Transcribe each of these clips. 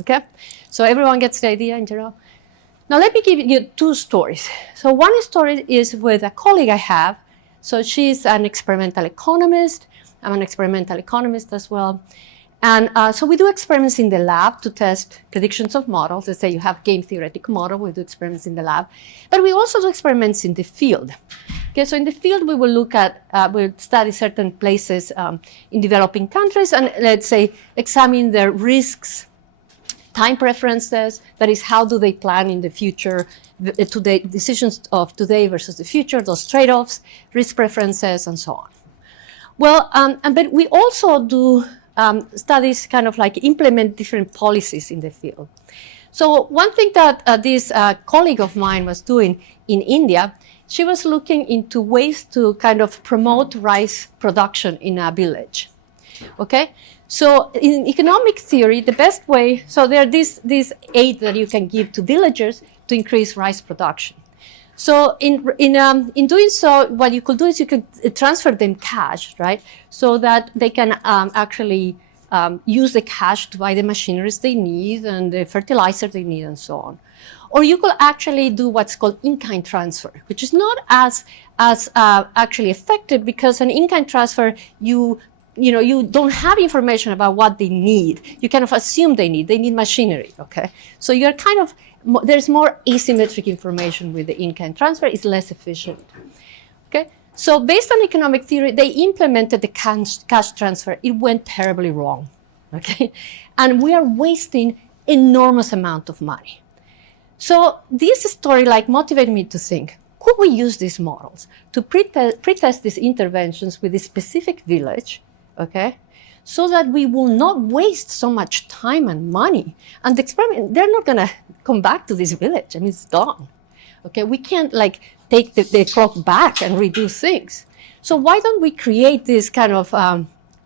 Okay? So everyone gets the idea in general? Now let me give you two stories. So one story is with a colleague I have. So she's an experimental economist. I'm an experimental economist as well. And so we do experiments in the lab to test predictions of models. Let's say you have game theoretic model, we do experiments in the lab. But we also do experiments in the field. Okay, so in the field, we will look at, we'll study certain places in developing countries and let's say examine their risks, time preferences, that is, how do they plan in the future, today, decisions of today versus the future, those trade-offs, risk preferences, and so on. Well, but we also do studies kind of like implement different policies in the field. So one thing that this colleague of mine was doing in India, she was looking into ways to kind of promote rice production in a village. Okay? So in economic theory, the best way, so there are this aid that you can give to villagers to increase rice production. So in doing so, what you could do is you could transfer them cash, right? So that they can actually use the cash to buy the machineries they need and the fertilizer they need and so on. Or you could actually do what's called in-kind transfer, which is not as actually effective because an in-kind transfer, you don't have information about what they need. You kind of assume they need machinery, okay? So you're kind of, there's more asymmetric information with the in-kind transfer, it's less efficient, okay? So based on economic theory, they implemented the cash transfer. It went terribly wrong, okay? And we are wasting enormous amount of money. So this story motivated me to think, could we use these models to pretest these interventions with a specific village, okay, so that we will not waste so much time and money. And the experiment, they're not going to come back to this village. I mean, it's gone. Okay, we can't take the clock back and redo things. So why don't we create this kind of,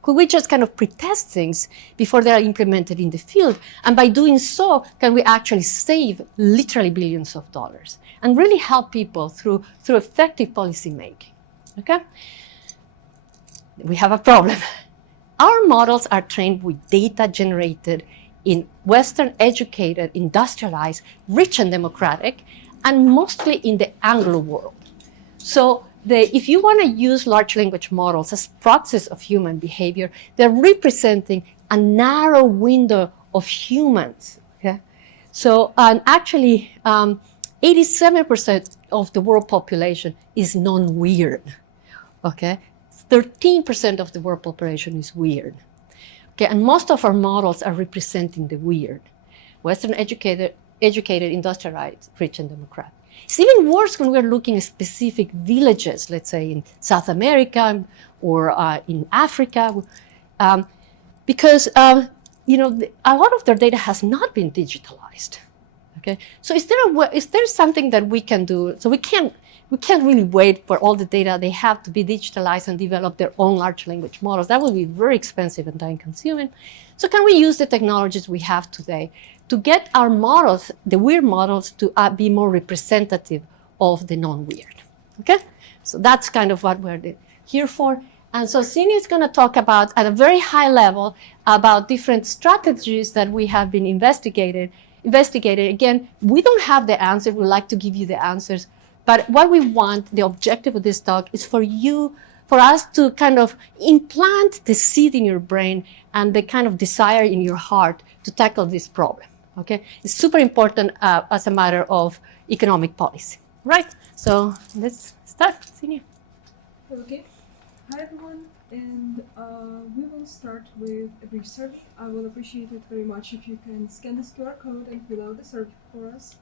could we just kind of pretest things before they are implemented in the field? And by doing so, can we actually save literally billions of dollars and really help people through effective policy making? Okay? We have a problem. Our models are trained with data generated in Western educated, industrialized, rich and democratic, and mostly in the Anglo world. So if you want to use large language models as proxies of human behavior, they're representing a narrow window of humans. Okay? So actually, 87% of the world population is non-weird. Okay? 13% of the world population is weird. Okay, and most of our models are representing the weird. Western educated, industrialized, rich and democratic. It's even worse when we're looking at specific villages, let's say in South America or in Africa, because a lot of their data has not been digitalized. Okay, so is there something that we can do? So we can't really wait for all the data. They have to be digitalized and develop their own large language models. That will be very expensive and time-consuming. So can we use the technologies we have today to get our models, the weird models, to be more representative of the non-weird? Okay? So that's kind of what we're here for. And so Kseniia is going to talk about, at a very high level, about different strategies that we have been investigated. Again, we don't have the answer. We'd like to give you the answers. But what we want, the objective of this talk, is for us to kind of implant the seed in your brain and the kind of desire in your heart to tackle this problem. Okay? It's super important as a matter of economic policy. Right? So let's start. Kseniia. Okay. Hi, everyone. And we will start with a brief survey. I will appreciate it very much if you can scan this QR code and fill out the survey for us.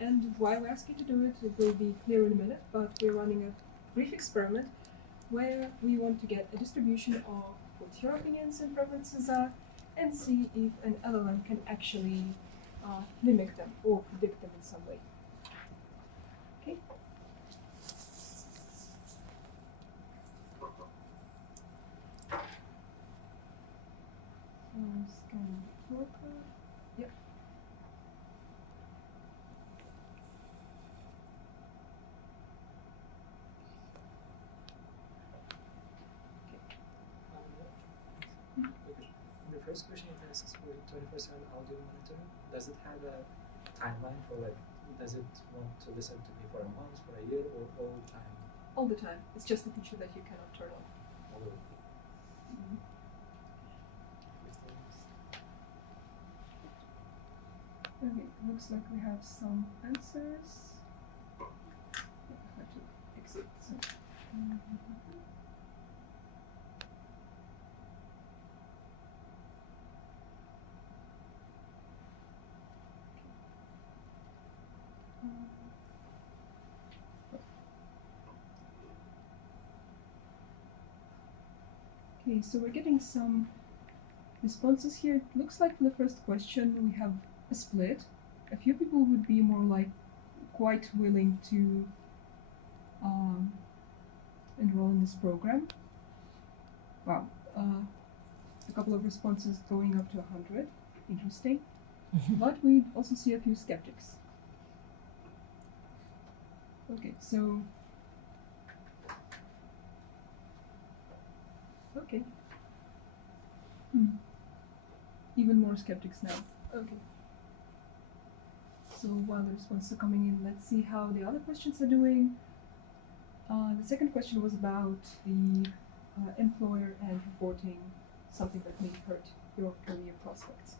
And why we ask you to do it, it will be clear in a minute, but we're running a brief experiment where we want to get a distribution of what your opinions and preferences are and see if an LLM can actually mimic them or predict them in some way. Okay. Scan QR code. Yep. the first question it asks for 24/7 audio monitoring. Does it have a timeline for like, does it want to listen to me for a month, for a year, or all the time? All the time. It's just a feature that you cannot turn off. All the time. Okay, looks like we have some answers. I have to exit. So. Okay, so we're getting some responses here. It looks like for the first question we have a split. A few people would be more like quite willing to enroll in this program. Wow, a couple of responses going up to 100. Interesting. But we also see a few skeptics. Okay, so okay. Even more skeptics now. Okay. So while the responses are coming in, let's see how the other questions are doing. The second question was about the employer and reporting something that may hurt your career prospects.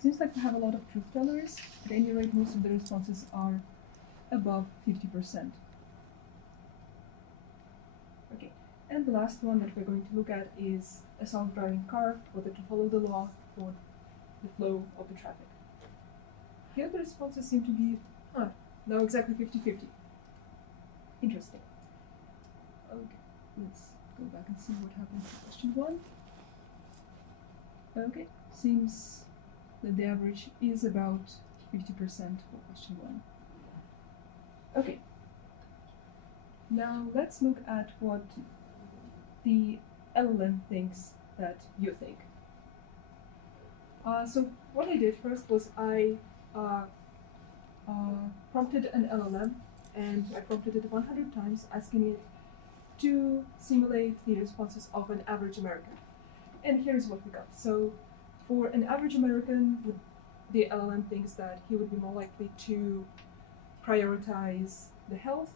Seems like we have a lot of truth tellers. At any rate, most of the responses are above 50%. Okay, and the last one that we're going to look at is a self-driving car, whether to follow the law or the flow of the traffic. Here the responses seem to be, now exactly 50-50. Interesting. Okay, let's go back and see what happened to question 1. Okay, seems that the average is about 50% for question 1. Okay, now let's look at what the LLM thinks that you think. So what I did first was I prompted an LLM, and I prompted it 100 times, asking it to simulate the responses of an average American. And here's what we got. So for an average American, the LLM thinks that he would be more likely to prioritize the health,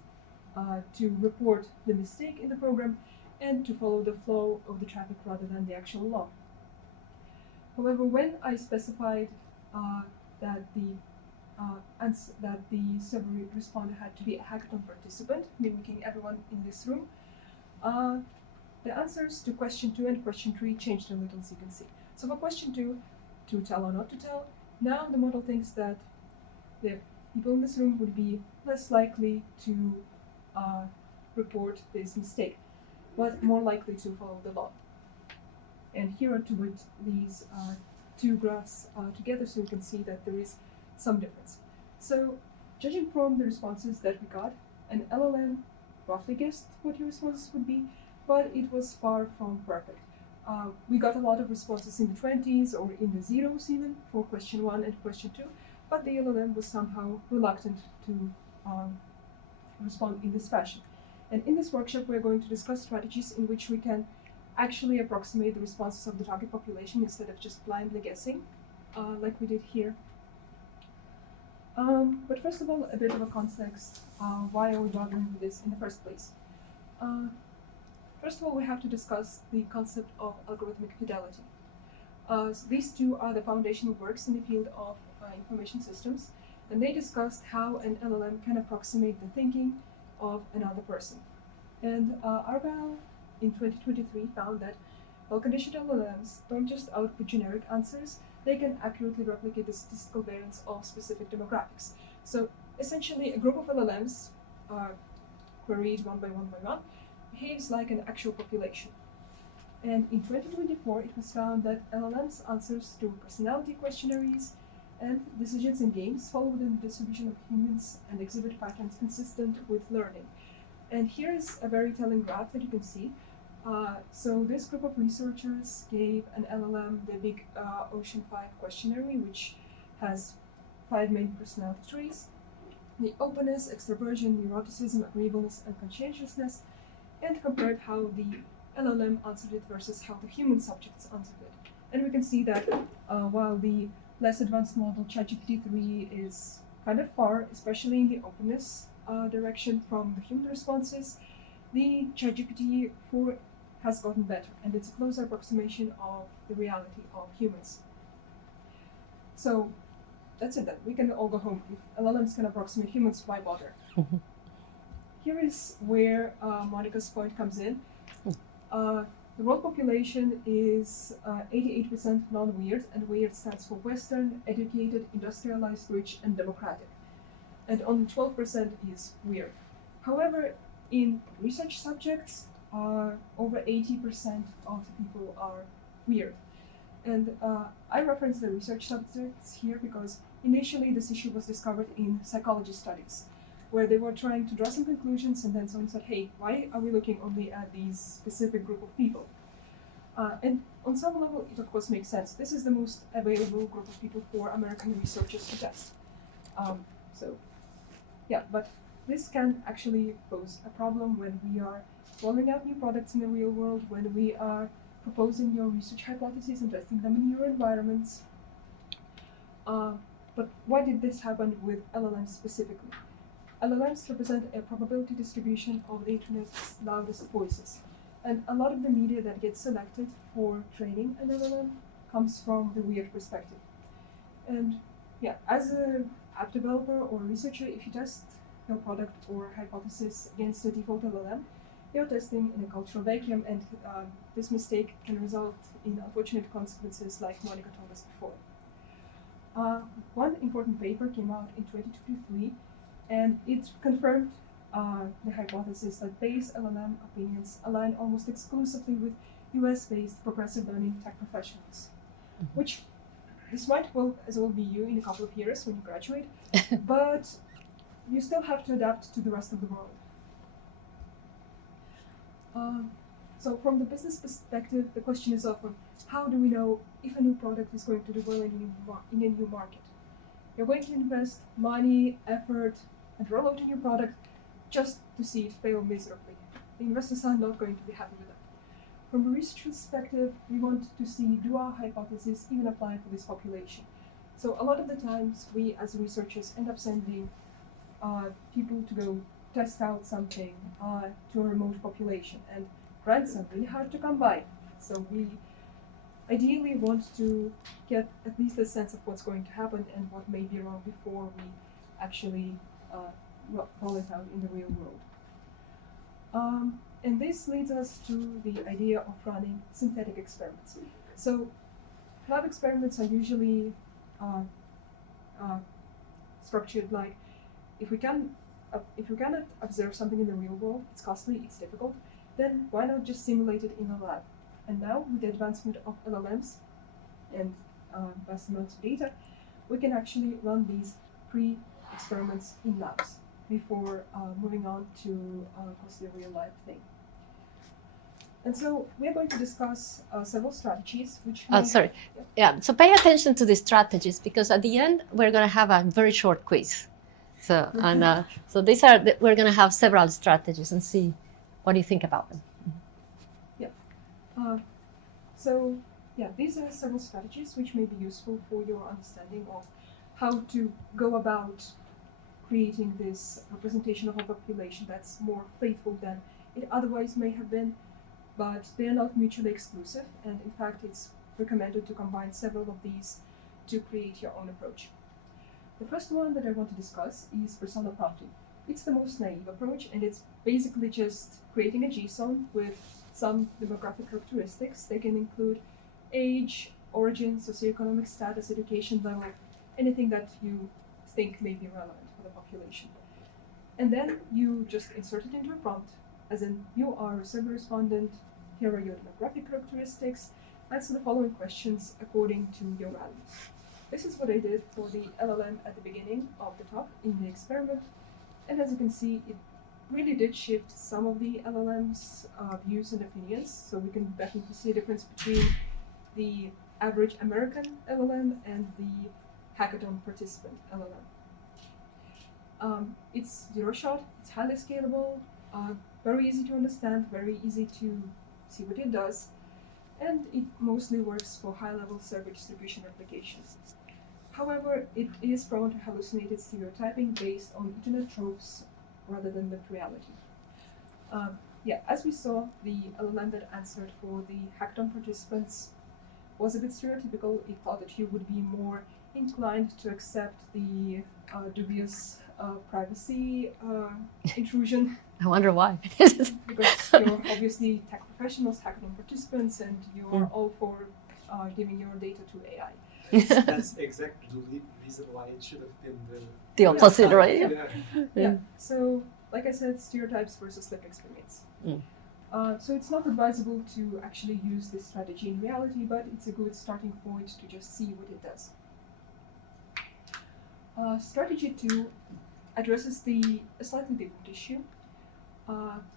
to report the mistake in the program, and to follow the flow of the traffic rather than the actual law. However, when I specified that the server responder had to be a hackathon participant, mimicking everyone in this room, the answers to question 2 and question 3 changed a little, as you can see. So for question 2, to tell or not to tell, now the model thinks that the people in this room would be less likely to report this mistake, but more likely to follow the law. And here are to put these two graphs together so you can see that there is some difference. So, judging from the responses that we got, an LLM roughly guessed what your responses would be, but it was far from perfect. We got a lot of responses in the 20s or in the zeros even for question 1 and question 2, but the LLM was somehow reluctant to respond in this fashion. And in this workshop, we're going to discuss strategies in which we can actually approximate the responses of the target population instead of just blindly guessing, like we did here. But first of all, a bit of a context, why are we bothering with this in the first place? First of all, we have to discuss the concept of algorithmic fidelity. So these two are the foundational works in the field of information systems, and they discussed how an LLM can approximate the thinking of another person. And Argyle in 2023 found that well-conditioned LLMs don't just output generic answers, they can accurately replicate the statistical variance of specific demographics. So essentially, a group of LLMs, queried one by one, behaves like an actual population. And in 2024, it was found that LLMs' answers to personality questionnaires and decisions in games fall within the distribution of humans and exhibit patterns consistent with learning. And here's a very telling graph that you can see. So this group of researchers gave an LLM the big Ocean 5 questionnaire, which has 5 main personality traits: the openness, extroversion, neuroticism, agreeableness, and conscientiousness, and compared how the LLM answered it versus how the human subjects answered it. And we can see that while the less advanced model ChatGPT-3 is kind of far, especially in the openness direction from the human responses, the ChatGPT-4 has gotten better, and it's a closer approximation of the reality of humans. So that's it then. We can all go home. If LLMs can approximate humans, why bother? Here is where Monica's point comes in. The world population is 88% non-weird, and weird stands for Western, educated, industrialized, rich, and democratic. And only 12% is weird. However, in research subjects, over 80% of the people are weird. And I reference the research subjects here because initially this issue was discovered in psychology studies, where they were trying to draw some conclusions, and then someone said, hey, why are we looking only at these specific group of people? And on some level, it of course makes sense. This is the most available group of people for American researchers to test. But this can actually pose a problem when we are rolling out new products in the real world, when we are proposing your research hypotheses and testing them in your environments. But why did this happen with LLMs specifically? LLMs represent a probability distribution of the internet's loudest voices. And a lot of the media that gets selected for training an LLM comes from the weird perspective. And yeah, as an app developer or researcher, if you test your product or hypothesis against a default LLM, you're testing in a cultural vacuum, and this mistake can result in unfortunate consequences like Monica told us before. One important paper came out in 2023, and it confirmed the hypothesis that base LLM opinions align almost exclusively with US-based progressive learning tech professionals, which this might as well be you in a couple of years when you graduate, but you still have to adapt to the rest of the world. So from the business perspective, the question is often, how do we know if a new product is going to do well in a new market? You're going to invest money, effort, and roll out a new product just to see it fail miserably. The investors are not going to be happy with that. From a research perspective, we want to see, do our hypotheses even apply for this population? So a lot of the times, we as researchers end up sending people to go test out something to a remote population, and grants are really hard to come by. So we ideally want to get at least a sense of what's going to happen and what may be wrong before we actually roll it out in the real world. And this leads us to the idea of running synthetic experiments. So lab experiments are usually structured like, if we cannot observe something in the real world, it's costly, it's difficult, then why not just simulate it in a lab? And now, with the advancement of LLMs and vast amounts of data, we can actually run these pre-experiments in labs before moving on to costly real-life thing. And so we are going to discuss several strategies, which So pay attention to the strategies, because at the end, we're going to have a very short quiz. So, so these are, we're going to have several strategies and see what do you think about them. These are several strategies which may be useful for your understanding of how to go about creating this representation of a population that's more faithful than it otherwise may have been, but they're not mutually exclusive, and in fact it's recommended to combine several of these to create your own approach. The first one that I want to discuss is persona prompting. It's the most naive approach, and it's basically just creating a JSON with some demographic characteristics. They can include age, origin, socioeconomic status, education level, anything that you think may be relevant for the population. And then you just insert it into a prompt, as in, you are a survey respondent, here are your demographic characteristics, answer the following questions according to your values. This is what I did for the LLM at the beginning of the talk in the experiment, and as you can see, it really did shift some of the LLM's views and opinions, so we can definitely see a difference between the average American LLM and the hackathon participant LLM. It's zero-shot, it's highly scalable, very easy to understand, very easy to see what it does, and it mostly works for high-level server distribution applications. However, it is prone to hallucinated stereotyping based on internet tropes rather than lived reality. As we saw, the LLM that answered for the hackathon participants was a bit stereotypical. It thought that you would be more inclined to accept the dubious privacy intrusion. I wonder why. Because you're obviously tech professionals, hackathon participants, and you are all for giving your data to AI. That's exactly the reason why it should have been The opposite, right? Yeah. So, like I said, stereotypes versus lived experience. So it's not advisable to actually use this strategy in reality, but it's a good starting point to just see what it does. Strategy 2 addresses a slightly different issue,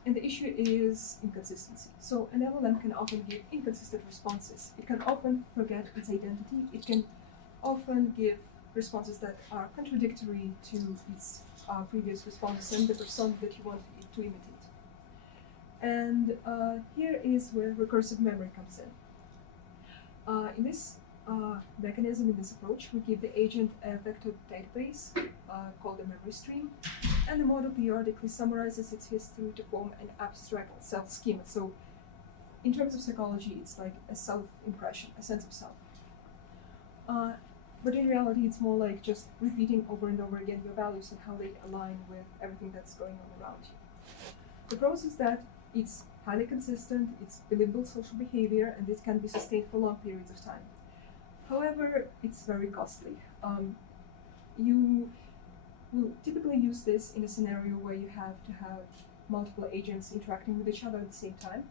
and the issue is inconsistency. So an LLM can often give inconsistent responses. It can often forget its identity. It can often give responses that are contradictory to its previous response and the persona that you want it to imitate. And here is where recursive memory comes in. In this mechanism, in this approach, we give the agent a vector database called a memory stream, and the model periodically summarizes its history to form an abstract self schema. So in terms of psychology, it's like a self-impression, a sense of self. But in reality, it's more like just repeating over and over again your values and how they align with everything that's going on around you. The pros is that it's highly consistent, it's believable social behavior, and this can be sustained for long periods of time. However, it's very costly. You will typically use this in a scenario where you have to have multiple agents interacting with each other at the same time,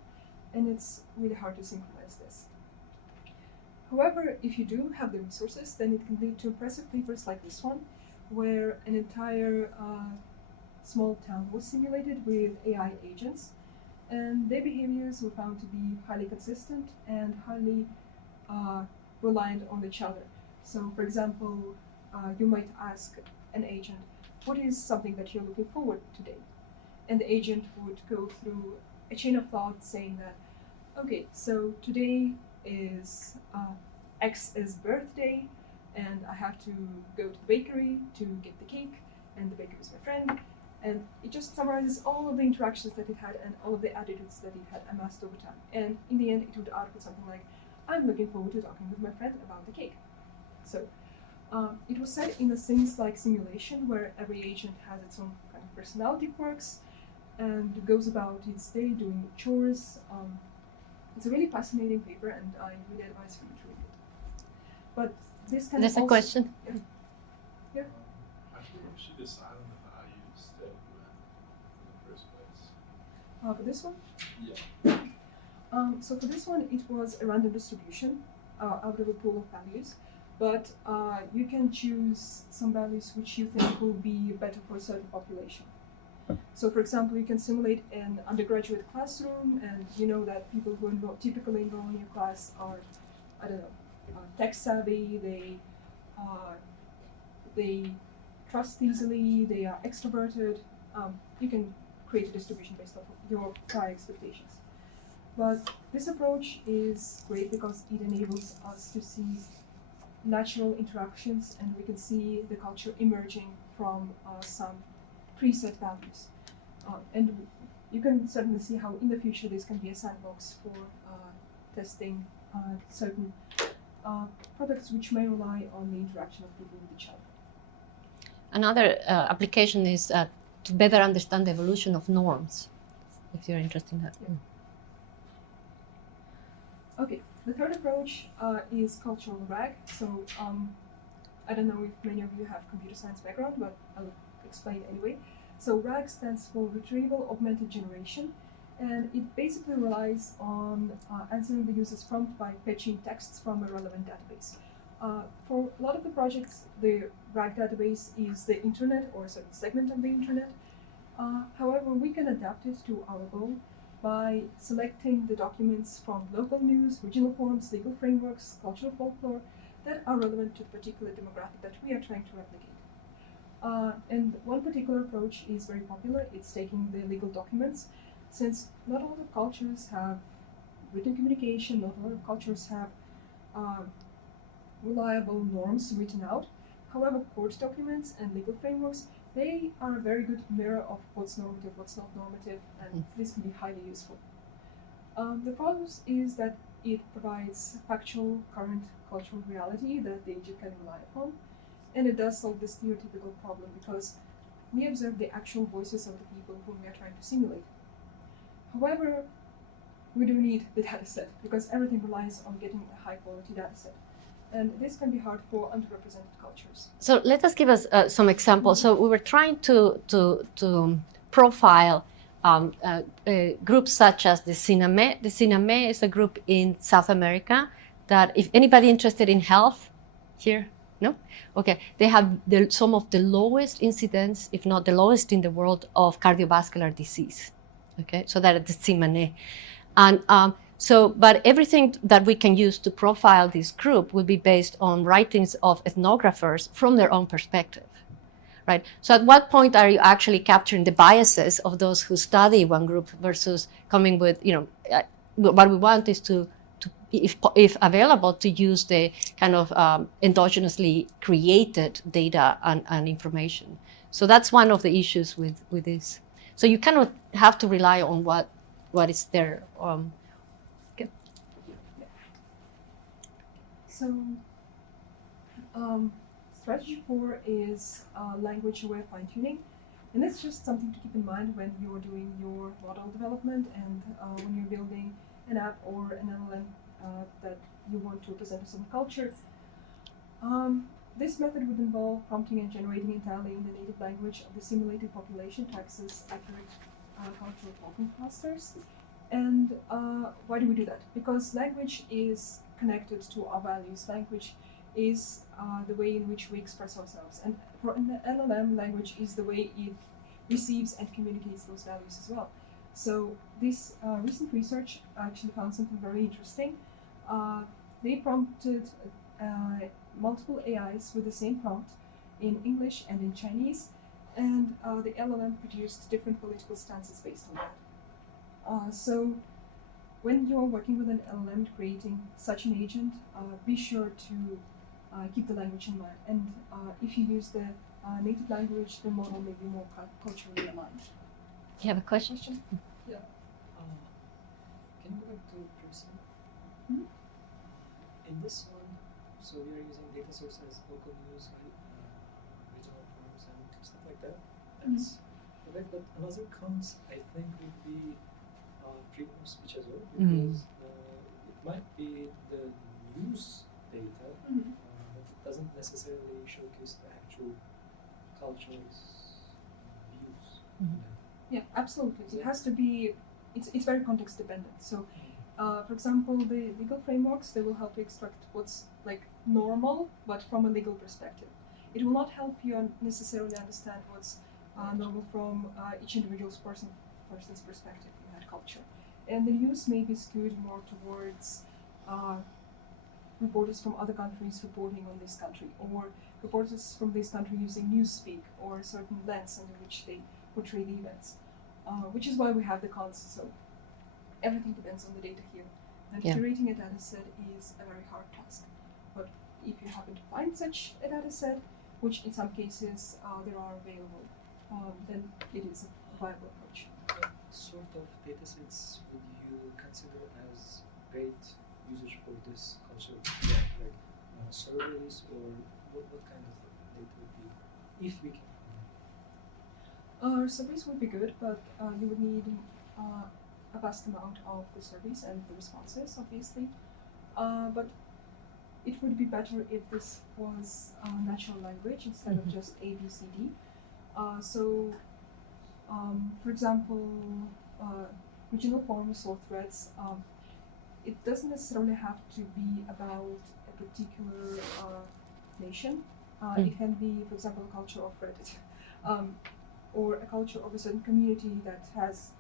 and it's really hard to synchronize this. However, if you do have the resources, then it can lead to impressive papers like this one, where an entire small town was simulated with AI agents, and their behaviors were found to be highly consistent and highly reliant on each other. So, for example, you might ask an agent, what is something that you're looking forward to today? And the agent would go through a chain of thought saying that, okay, so today is X's birthday, and I have to go to the bakery to get the cake, and the baker is my friend. And it just summarizes all of the interactions that it had and all of the attitudes that it had amassed over time. And in the end, it would output something like, I'm looking forward to talking with my friend about the cake. So it was set in a Sims-like simulation where every agent has its own kind of personality quirks and goes about its day doing chores. It's a really fascinating paper, and I really advise for you to read it. But this kind There's of a question. Yeah. How did she decide on the value instead of in the first place? For this one? Yeah. So for this one, it was a random distribution out of a pool of values, but you can choose some values which you think will be better for a certain population. So, for example, you can simulate an undergraduate classroom, and you know that people who typically enroll in your class are, I don't know, tech savvy, they trust easily, they are extroverted. You can create a distribution based off of your prior expectations. But this approach is great because it enables us to see natural interactions, and we can see the culture emerging from some preset values. And you can certainly see how in the future this can be a sandbox for testing certain products which may rely on the interaction of people with each other. Another application is to better understand the evolution of norms, if you're interested in that. Yeah. Okay, the third approach is cultural RAG. So I don't know if many of you have computer science background, but I'll explain anyway. So RAG stands for Retrieval Augmented Generation, and it basically relies on answering the user's prompt by fetching texts from a relevant database. For a lot of the projects, the RAG database is the internet or a certain segment of the internet. However, we can adapt it to our goal by selecting the documents from local news, regional forums, legal frameworks, cultural folklore that are relevant to the particular demographic that we are trying to replicate. And one particular approach is very popular. It's taking the legal documents, since not all the cultures have written communication. Not a lot of cultures have reliable norms written out. However, court documents and legal frameworks, they are a very good mirror of what's normative, what's not normative, and this can be highly useful. The problem is that it provides factual, current cultural reality that the agent can rely upon, and it does solve the stereotypical problem because we observe the actual voices of the people whom we are trying to simulate. However, we do need the dataset because everything relies on getting a high-quality dataset. And this can be hard for underrepresented cultures. So let us give us some examples. So we were trying to profile groups such as the SCAs. The SCAs is a group in South America that, if anybody interested in health here, no? Okay, they have some of the lowest incidence, if not the lowest in the world, of cardiovascular disease. Okay, so that is the SCA. And but everything that we can use to profile this group will be based on writings of ethnographers from their own perspective, right? So at what point are you actually capturing the biases of those who study one group versus coming with, what we want is to if available, to use the kind of endogenously created data and information. So that's one of the issues with this. So you kind of have to rely on what is there. So, strategy 4 is language-aware fine-tuning, and that's just something to keep in mind when you're doing your model development and when you're building an app or an LLM that you want to represent a certain culture. This method would involve prompting and generating entirely in the native language of the simulated population to access accurate cultural talking clusters. And why do we do that? Because language is connected to our values. Language is the way in which we express ourselves. And for an LLM, language is the way it receives and communicates those values as well. So this recent research actually found something very interesting. They prompted multiple AIs with the same prompt in English and in Chinese, and the LLM produced different political stances based on that. So when you're working with an LLM creating such an agent, be sure to keep the language in mind. And if you use the native language, the model may be more culturally aligned. You have a question? Yeah. Can you go back to previous one? Hmm? In this one, so we are using data sources, local news, regional forms, and stuff like that. That's correct. But another cons, I think, would be freedom of speech as well, because it might be the news data, but it doesn't necessarily showcase the actual cultural views. Yeah, absolutely. It has to be, it's very context dependent. So, for example, the legal frameworks, they will help you extract what's like normal, but from a legal perspective. It will not help you necessarily understand what's normal from each individual's person's perspective in that culture. And the news may be skewed more towards reporters from other countries reporting on this country, or reporters from this country using newspeak or a certain lens under which they portray the events, which is why we have the cons. So everything depends on the data here. And curating a data set is a very hard task. But if you happen to find such a data set, which in some cases there are available, then it is a viable approach. What sort of data sets would you consider as great usage for this culture? Like surveys, or what kind of data would be, if we can find it? Surveys would be good, but you would need a vast amount of the surveys and the responses, obviously. But it would be better if this was natural language instead of just A, B, C, D. For example, regional forms or threads, it doesn't necessarily have to be about a particular nation. It can be, for example, a culture of Reddit, or a culture of a certain community that has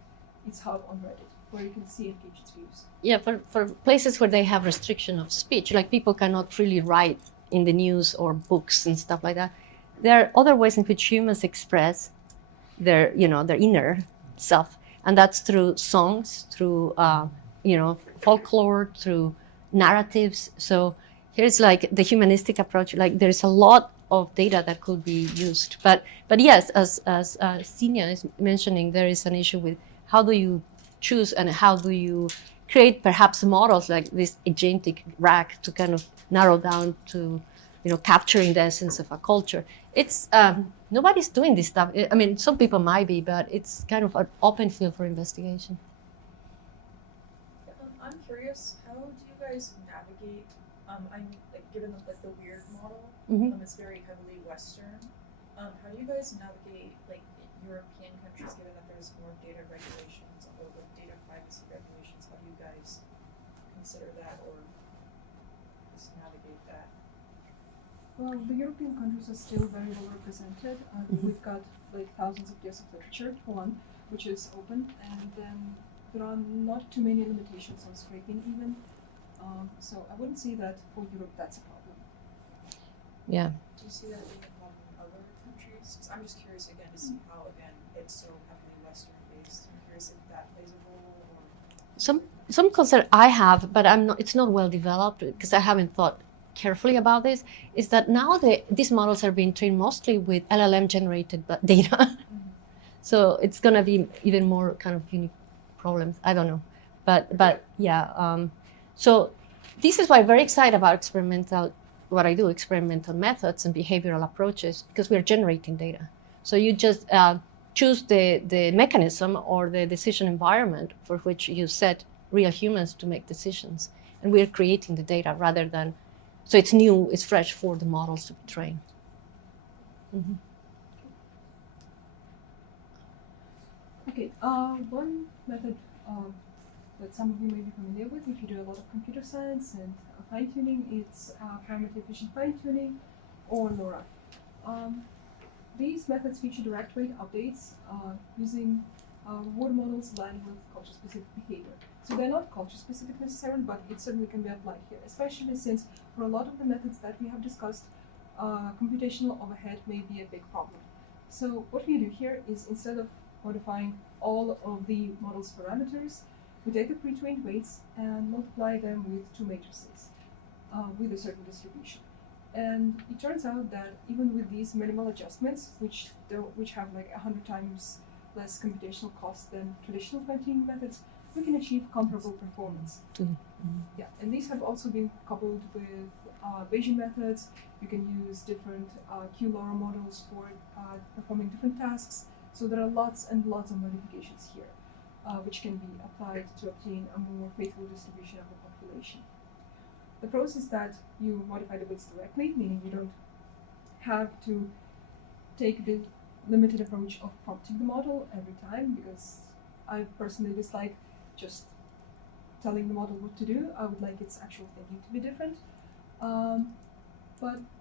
its hub on Reddit, where you can see engage its views. Yeah, for places where they have restriction of speech, like people cannot freely write in the news or books and stuff like that. There are other ways in which humans express their inner self, and that's through songs, through folklore, through narratives. So here's like the humanistic approach. Like there's a lot of data that could be used. But yes, as Kseniia is mentioning, there is an issue with how do you choose and how do you create perhaps models like this agentic RAG to kind of narrow down to capturing the essence of a culture. It's nobody's doing this stuff. I mean, some people might be, but it's kind of an open field for investigation. I'm curious, how do you guys navigate? I'm like, given the weird model, it's very heavily Western. How do you guys navigate like European countries, given that there's more data regulations or like data privacy regulations? How do you guys consider that or just navigate that? Well, the European countries are still very well represented. We've got like thousands of years of literature, for one, which is open, and then there are not too many limitations on scraping even. So I wouldn't say that for Europe that's a problem. Yeah. Do you see that being a problem in other countries? 'Cause I'm just curious again to see how it's so heavily Western based. I'm curious if that plays a role or Some concern I have, but it's not well developed because I haven't thought carefully about this, is that now these models are being trained mostly with LLM generated data. So it's going to be even more kind of unique problems. I don't know. But yeah. So this is why I'm very excited about experimental methods and behavioral approaches, because we're generating data. So you just choose the mechanism or the decision environment for which you set real humans to make decisions. And we're creating the data rather than, so it's new, it's fresh for the models to be trained. Okay, one method that some of you may be familiar with if you do a lot of computer science and fine-tuning, it's parameter efficient fine-tuning, or LoRa. These methods feature direct weight updates using word models aligned with culture-specific behavior. So they're not culture-specific necessarily, but it certainly can be applied here, especially since for a lot of the methods that we have discussed, computational overhead may be a big problem. So what we do here is, instead of modifying all of the model's parameters, we take the pre-trained weights and multiply them with two matrices with a certain distribution. And it turns out that even with these minimal adjustments, which have like 100 times less computational cost than traditional fine-tuning methods, we can achieve comparable performance. Yeah, and these have also been coupled with Bayesian methods. You can use different Q-LoRa models for performing different tasks. So there are lots and lots of modifications here, which can be applied to obtain a more faithful distribution of the population. The pros is that you modify the weights directly, meaning you don't have to take the limited approach of prompting the model every time, because I personally dislike just telling the model what to do. I would like its actual thinking to be different.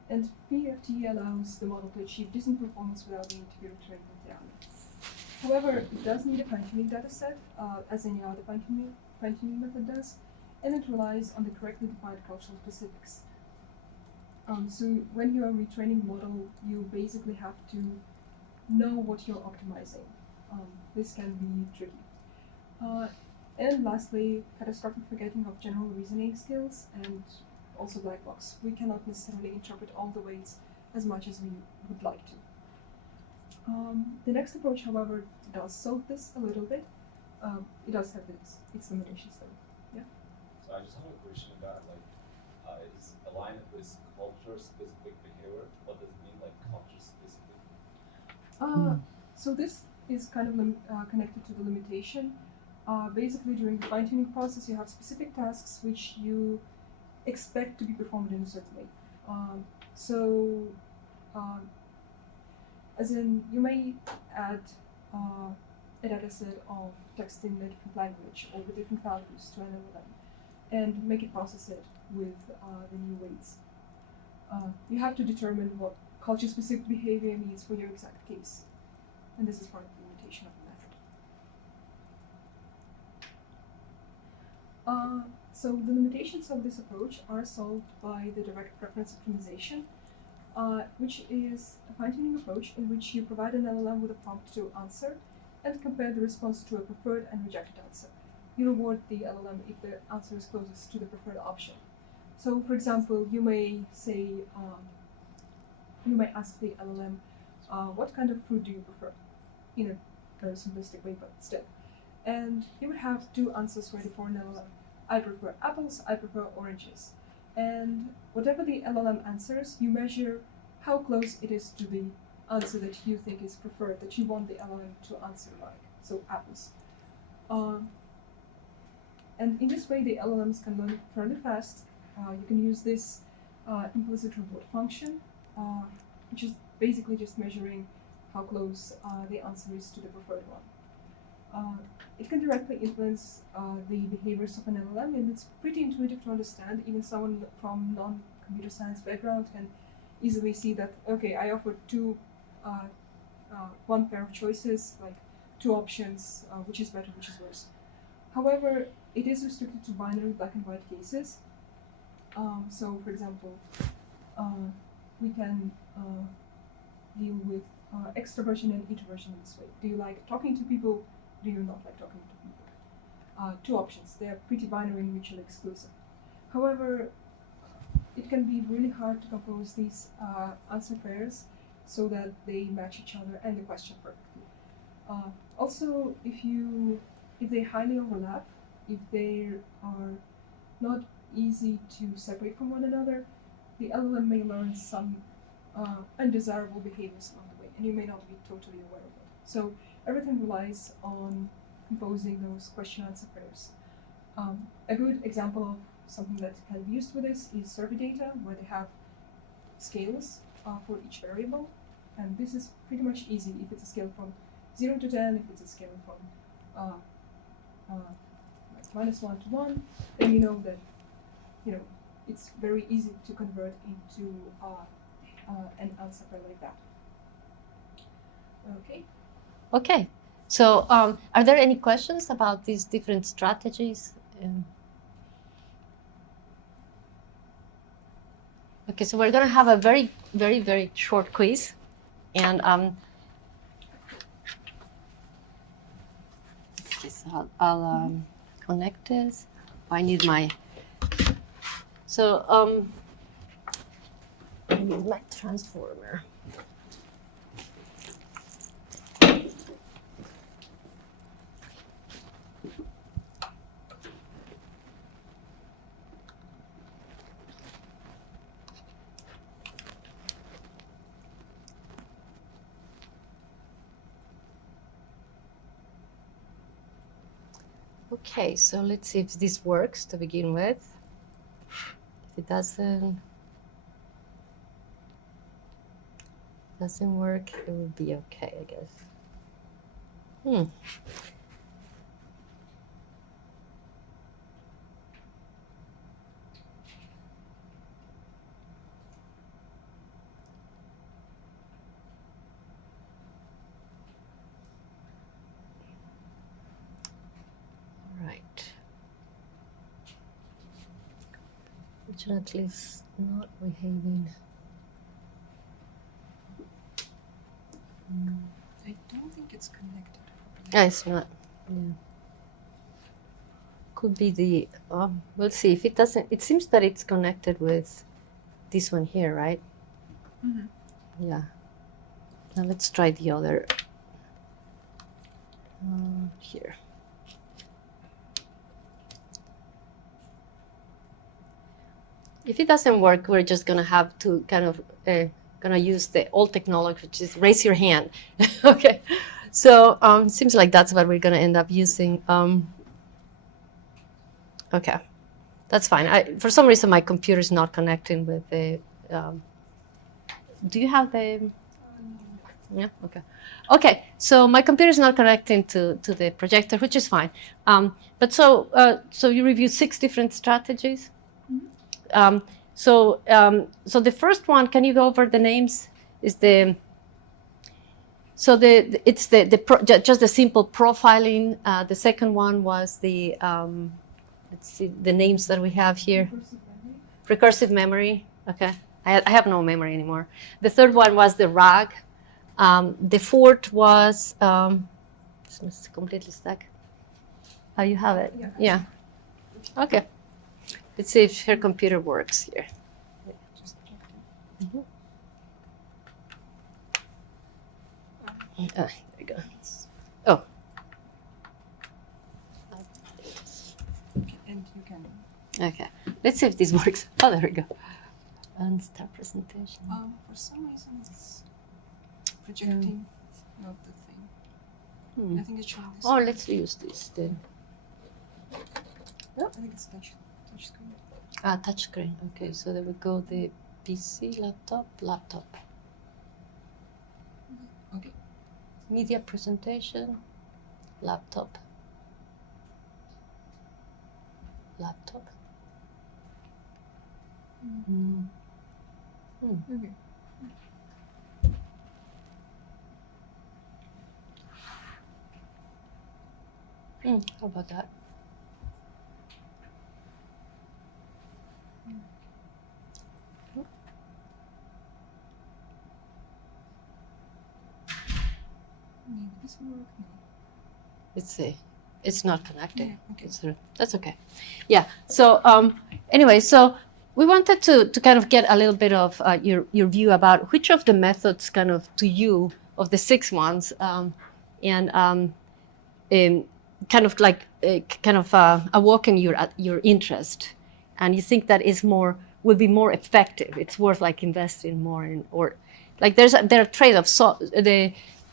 And PFT allows the model to achieve decent performance without the integrated training material. However, it does need a fine-tuning dataset, as any other fine-tuning method does, and it relies on the correctly defined cultural specifics. So when you are retraining the model, you basically have to know what you're optimizing. This can be tricky. And lastly, catastrophic forgetting of general reasoning skills and also black box. We cannot necessarily interpret all the weights as much as we would like to. The next approach, however, does solve this a little bit. It does have its limitations though. Yeah? So I just have a question about is aligned with culture-specific behavior? What does it mean, like culture-specific? So this is kind of connected to the limitation. Basically, during the fine-tuning process, you have specific tasks which you expect to be performed in a certain way. As in, you may add a data set of text in a different language or with different values to an LLM and make it process it with the new weights. You have to determine what culture-specific behavior means for your exact case. And this is part of the limitation of the method. So the limitations of this approach are solved by the direct preference optimization, which is a fine-tuning approach in which you provide an LLM with a prompt to answer and compare the response to a preferred and rejected answer. you reward the LLM if the answer is closest to the preferred option. So, for example, you may say, you may ask the LLM, what kind of fruit do you prefer? In a very simplistic way, but still. And you would have two answers ready for an LLM. I prefer apples, I prefer oranges. And whatever the LLM answers, you measure how close it is to the answer that you think is preferred, that you want the LLM to answer like, so apples. And in this way, the LLMs can learn fairly fast. You can use this implicit reward function, which is basically just measuring how close the answer is to the preferred one. It can directly influence the behaviors of an LLM, and it's pretty intuitive to understand. Even someone from non-computer science background can easily see that, okay, I offered one pair of choices, like two options, which is better, which is worse. However, it is restricted to binary black and white cases. So, for example, we can deal with extroversion and introversion in this way. Do you like talking to people? Do you not like talking to people? Two options. They are pretty binary and mutually exclusive. However, it can be really hard to compose these answer pairs so that they match each other and the question perfectly. Also, if they highly overlap, if they are not easy to separate from one another, the LLM may learn some undesirable behaviors along the way, and you may not be totally aware of it. So everything relies on composing those question-answer pairs. A good example of something that can be used with this is survey data, where they have scales for each variable, and this is pretty much easy. If it's a scale from 0 to 10, if it's a scale from like -1 to 1, then you know that it's very easy to convert into an answer pair like that. Okay. Okay. So, are there any questions about these different strategies? Okay, so we're going to have a very, very, very short quiz, and okay, so I'll connect this. I need my. So I need my transformer. Okay, so let's see if this works to begin with. If it doesn't work, it will be okay, I guess. Fortunately, it's not behaving. I don't think it's connected. Yeah, it's not. Yeah. Could be the. We'll see if it doesn't. It seems that it's connected with this one here, right? Mm-hmm. Yeah. Now let's try the other. Here. If it doesn't work, we're just gonna have to kind of gonna use the old technology, which is raise your hand. Okay, so seems like that's what we're gonna end up using. Okay, that's fine. For some reason, my computer is not connecting with the. Do you have the? Yeah. Okay. Okay. So my computer is not connecting to the projector, which is fine. But so you reviewed 6 different strategies. So the first one, can you go over the names? Is the just the simple profiling. The second one was the let's see the names that we have here. Recursive memory. Okay, I have no memory anymore. The third one was the RAG. The fourth was it's completely stuck. Oh, you have it? Yeah. Yeah. Okay. Let's see if her computer works here. Just Mhm. There you go. Oh. okay, and you can. Okay. Let's see if this works. Oh, there we go. And start presentation. For some reason, it's projecting not the thing. Hmm. I think it's showing this. Oh, let's use this then. I think it's touch screen. Ah, touchscreen. Okay, so there we go. The PC, laptop. Okay. Media presentation, laptop. Mm. Okay. How about that? Maybe this will work. No. Let's see. It's not connected. Yeah, okay. That's okay. Yeah. So anyway, so we wanted to kind of get a little bit of your view about which of the methods kind of to you of the 6 ones and kind of like awoken your interest, and you think that will be more effective. It's worth like investing more in, or like there are trade-offs. So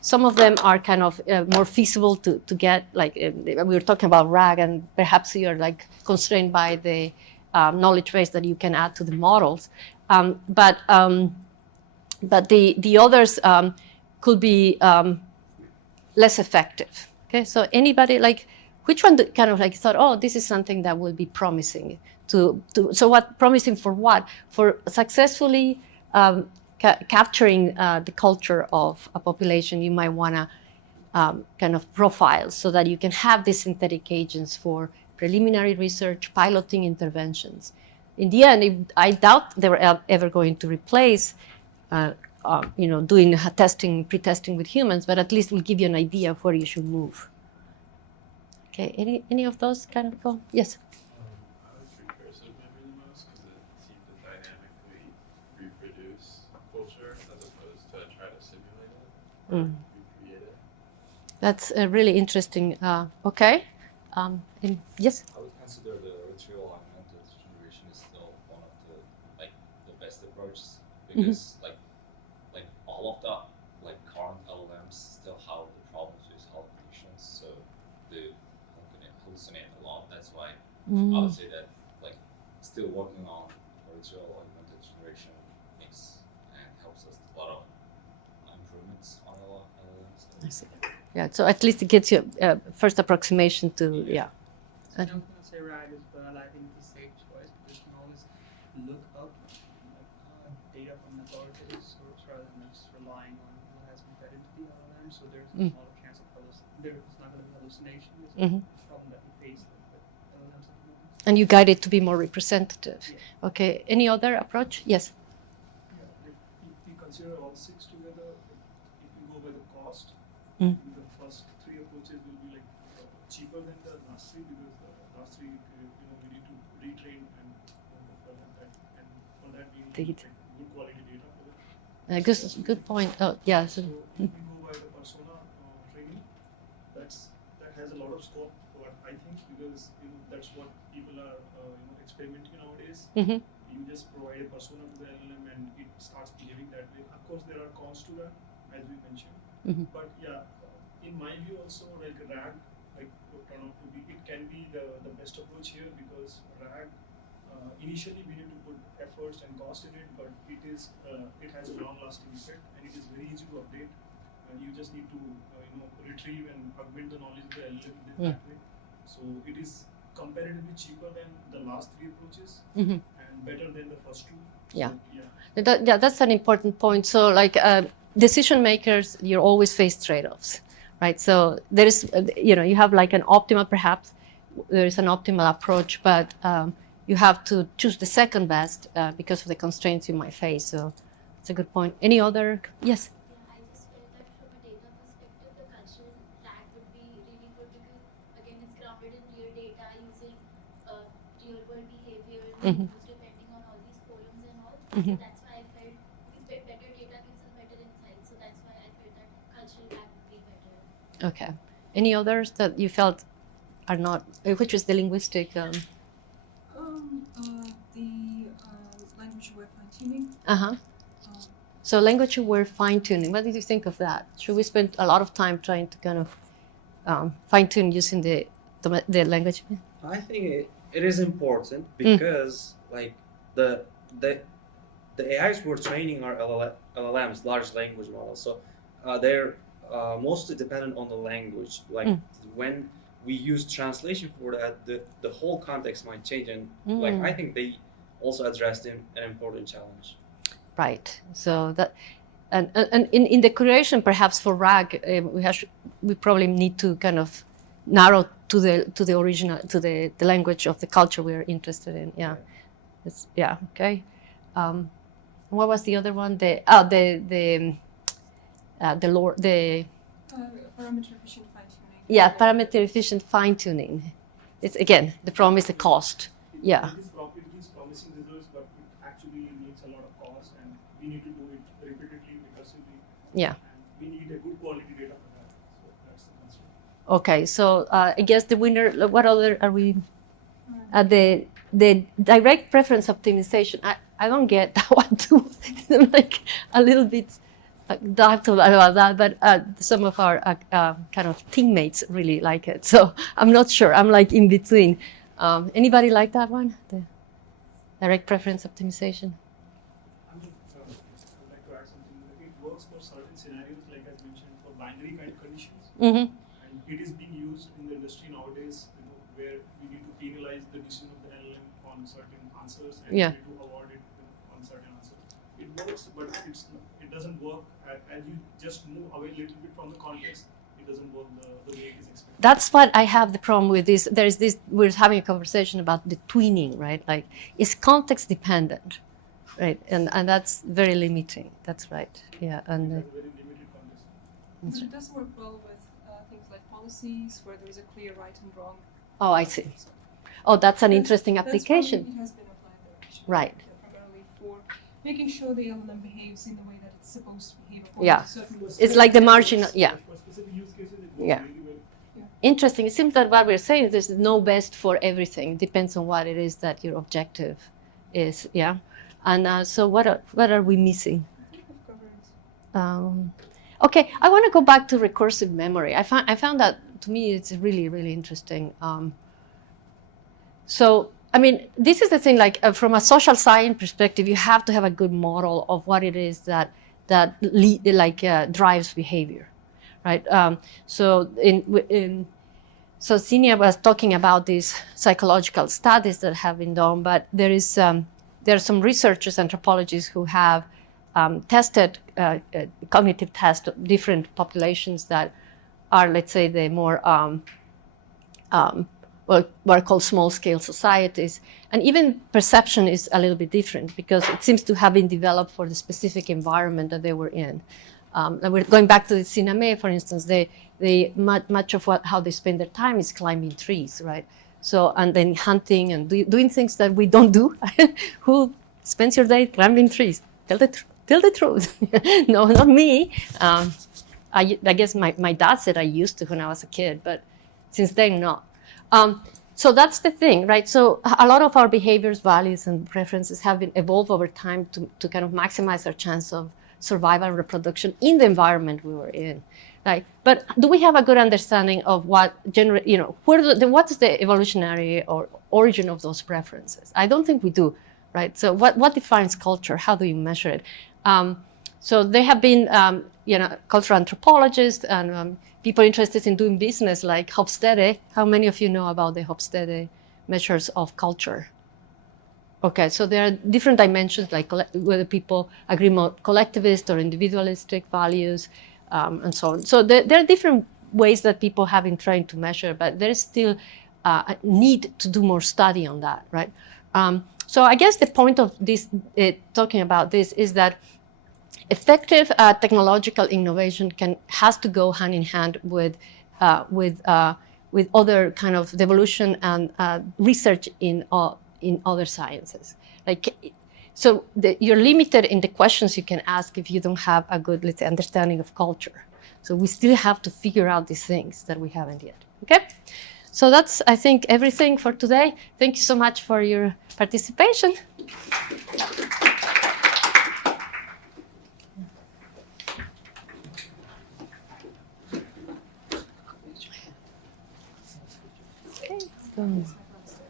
some of them are kind of more feasible to get. Like we were talking about RAG, and perhaps you're like constrained by the knowledge base that you can add to the models. But the others could be less effective. Okay, so anybody like which one kind of like thought, oh, this is something that will be promising so what promising for what? For successfully capturing the culture of a population, you might want to kind of profile so that you can have these synthetic agents for preliminary research, piloting interventions. In the end, I doubt they were ever going to replace doing pre-testing with humans, but at least will give you an idea of where you should move. Okay, any of those kind of go? Yes? I like recursive memory the most because it seemed to dynamically reproduce culture as opposed to try to simulate it or recreate it. That's really interesting. Okay. Yes? I would consider the retrieval augmented generation is still one of the best approaches because like all of the current LLMs still have the problems with hallucinations, so they hallucinate a lot. That's why I would say that still working on retrieval augmented generation makes and helps us a lot of improvements on LLMs. I see. Yeah, so at least it gets you first approximation to, yeah. I'm going to say RAG as well. I think it's a safe choice because you can always look up data from an authoritative source rather than just relying on what has been fed into the LLM. So there's a smaller chance of there's not going to be hallucination. There's a problem that we face with LLMs at the moment. And you guide it to be more representative. Yeah. Okay, any other approach? Yes? Yeah, if we consider all 6 together, if we go by the cost, Mm. the first 3 approaches will be cheaper than the last 3 because the last 3 we need to retrain and for that we need good quality data for that. Good point. Oh, yeah. So if we go by the persona training, that has a lot of scope. But I think because that's what people are experimenting nowadays. Mm-hmm. You just provide a persona to the LLM and it starts behaving that way. Of course, there are cons to that, as we mentioned. Mm-hmm. But yeah, in my view also, RAG, would turn out to be, it can be the best approach here because RAG, initially we need to put efforts and cost in it, but it has a long-lasting effect and it is very easy to update. You just need to retrieve and augment the knowledge of the LLM that way. So it is comparatively cheaper than the last 3 approaches and better than the first 2. Yeah. So, yeah. That's an important point. So like decision makers, you're always face trade-offs, right? So there is, you have like an optimal, perhaps there is an optimal approach, but you have to choose the second best because of the constraints you might face. So it's a good point. Any other? Yes? Yeah, I just felt that from a data perspective, the cultural RAG would be really good because, again, it's grounded in Mhm. depending on all these forums and all. Mhm. So that's why I felt with better data gives us better insights. So that's why I felt that cultural gap would be better. Okay. Any others that you felt are not, which is the linguistic? The language we're fine-tuning. Uh-huh. Um, So language aware fine-tuning. What did you think of that? Should we spend a lot of time trying to kind of fine-tune using the language? I think it is important because like the AIs we're training are LLMs, large language models. So they're mostly dependent on the language. Like when we use translation for that, the whole context might change, and like I think they also addressed an important challenge. Right. So that, and in the creation, perhaps for RAG, we probably need to kind of narrow to the original, to the language of the culture we are interested in. Yeah. It's, yeah. Okay. What was the other one? The parameter efficient fine-tuning. yeah, parameter efficient fine tuning. It's again the problem is the cost. Yeah. It is promising results, but it actually needs a lot of cost, and we need to do it repeatedly, recursively. Yeah. And we need a good quality data for that. So that's the constraint. Okay, so I guess the winner. What other are we? The direct preference optimization. I don't get that one too. I'm like a little bit doubtful about that, but some of our kind of teammates really like it. So I'm not sure. I'm like in between. Anybody like that one? The direct preference optimization. I mean, I would like to add something. It works for certain scenarios, like as mentioned, for binary kind of conditions. Mm-hmm. And it is being used in the industry nowadays, where we need to penalize the decision of the LLM on certain answers, and we need to award it on certain answers. It works, but it doesn't work as you just move away a little bit from the context. It doesn't work the way it is expected. That's what I have the problem with this. There's this, we're having a conversation about the tweening, right? Like, it's context dependent, right? And that's very limiting. That's right. Yeah. And It has very limited context. But it does work well with things like policies, where there is a clear right and wrong. oh, I see. Oh, that's an interesting application. That's why it has been applied there, actually. Right. Primarily for making sure the LLM behaves in the way that it's supposed to behave. Yeah. Certain It's like the marginal, yeah. For specific use cases, it works Yeah. really well. Interesting. It seems that what we're saying is there's no best for everything. It depends on what it is that your objective is. Yeah. And so what are we missing? I think we've covered. Okay, I want to go back to recursive memory. I found that, to me, it's really, really interesting. So, I mean, this is the thing, like from a social science perspective, you have to have a good model of what it is that drives behavior, right? So Kseniia was talking about these psychological studies that have been done, but there are some researchers, anthropologists who have tested cognitive tests of different populations that are, let's say, the more what are called small-scale societies. And even perception is a little bit different because it seems to have been developed for the specific environment that they were in. And we're going back to the Siname, for instance. Much of how they spend their time is climbing trees, right? So, and then hunting and doing things that we don't do. Who spends your day climbing trees? Tell the truth. No, not me. I guess my dad said I used to when I was a kid, but since then, not. So that's the thing, right? So a lot of our behaviors, values, and preferences have been evolved over time to kind of maximize our chance of survival and reproduction in the environment we were in, right? But do we have a good understanding of what what's the evolutionary or origin of those preferences? I don't think we do, right? So what defines culture? How do you measure it? So there have been, cultural anthropologists and people interested in doing business like Hofstede. How many of you know about the Hofstede measures of culture? Okay, so there are different dimensions, like whether people agree more collectivist or individualistic values, and so on. So there are different ways that people have been trying to measure, but there is still a need to do more study on that, right? So I guess the point of this, talking about this, is that effective technological innovation has to go hand in hand with other kind of devolution and research in in other sciences. Like, so you're limited in the questions you can ask if you don't have a good, let's say, understanding of culture. So we still have to figure out these things that we haven't yet. Okay? So that's, I think, everything for today. Thank you so much for your participation. Okay.